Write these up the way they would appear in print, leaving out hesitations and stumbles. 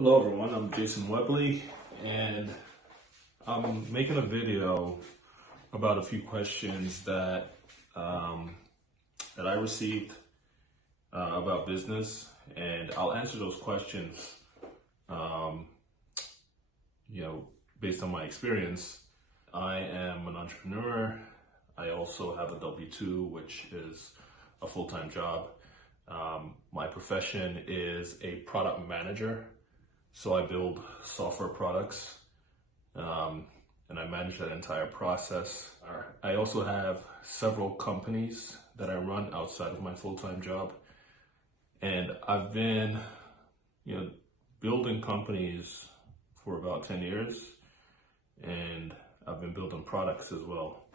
Hello everyone, I'm Jason Webley, and I'm making a video about a few questions that I received about business, and I'll answer those questions, based on my experience. I am an entrepreneur. I also have a W-2, which is a full-time job. My profession is a product manager. So I build software products, and I manage that entire process. I also have several companies that I run outside of my full-time job. And I've been, building companies for about 10 years, and I've been building products as well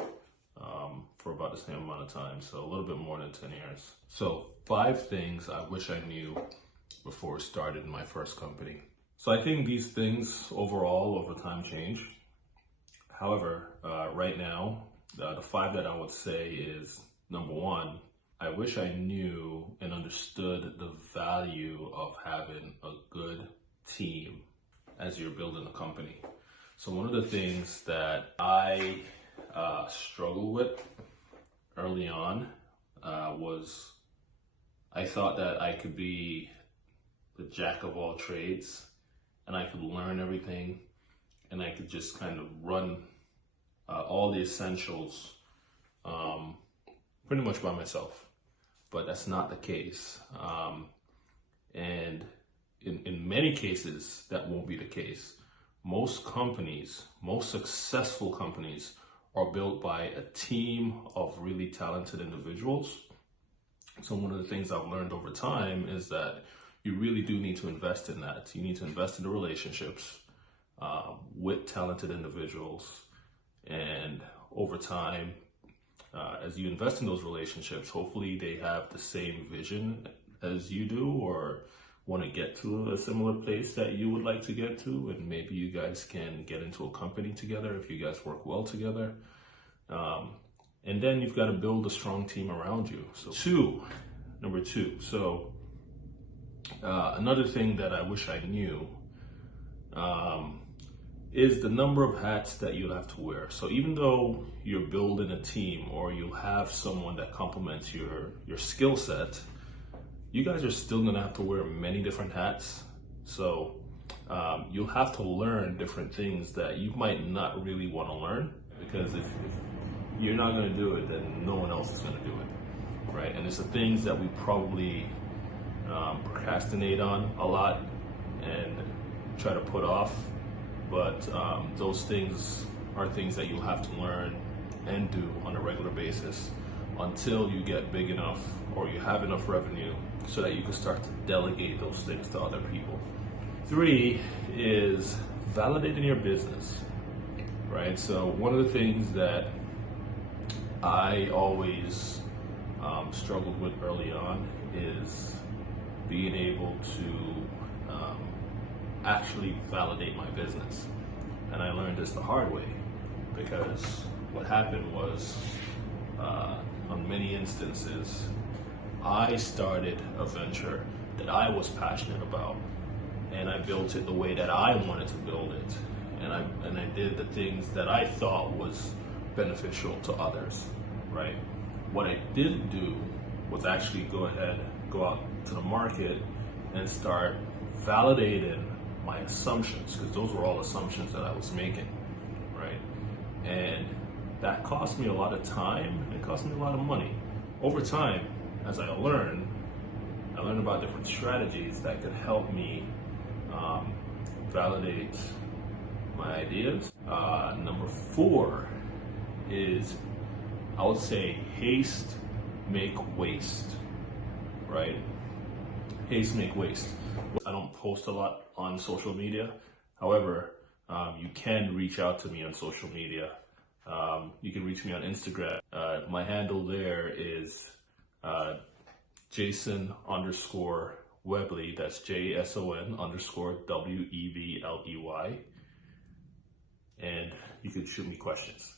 for about the same amount of time, so a little bit more than 10 years. So 5 things I wish I knew before I started my first company. So I think these things overall over time change. However, right now, the 5 that I would say is, number 1, I wish I knew and understood the value of having a good team as you're building a company. So one of the things that I struggled with early on was I thought that I could be the jack of all trades, and I could learn everything, and I could just kind of run all the essentials pretty much by myself. But that's not the case. And in many cases, that won't be the case. Most companies, most successful companies, are built by a team of really talented individuals. So one of the things I've learned over time is that you really do need to invest in that. You need to invest in the relationships with talented individuals. And over time, as you invest in those relationships, hopefully they have the same vision as you do, or want to get to a similar place that you would like to get to. And maybe you guys can get into a company together if you guys work well together. And then you've got to build a strong team around you. So number two. So another thing that I wish I knew is the number of hats that you'll have to wear. So even though you're building a team, or you have someone that complements your skill set, you guys are still gonna have to wear many different hats. So you'll have to learn different things that you might not really want to learn, because if you're not gonna do it, then no one else is gonna do it, right? And it's the things that we probably procrastinate on a lot and try to put off, but those things are things that you'll have to learn and do on a regular basis until you get big enough or you have enough revenue so that you can start to delegate those things to other people. 3 is validating your business, right? So one of the things that I always struggled with early on is being able to actually validate my business. And I learned this the hard way, because what happened was, on many instances, I started a venture that I was passionate about, and I built it the way that I wanted to build it. And I did the things that I thought was beneficial to others, right? What I didn't do was actually go out to the market and start validating my assumptions, because those were all assumptions that I was making, right? And that cost me a lot of time, and it cost me a lot of money. Over time, as I learned about different strategies that could help me validate my ideas. Number 4 is, I would say, haste make waste, right? Haste make waste. I don't post a lot on social media. However, you can reach out to me on social media. You can reach me on Instagram. My handle there is Jason_Webley. That's JSON_WEBLEY. And you can shoot me questions.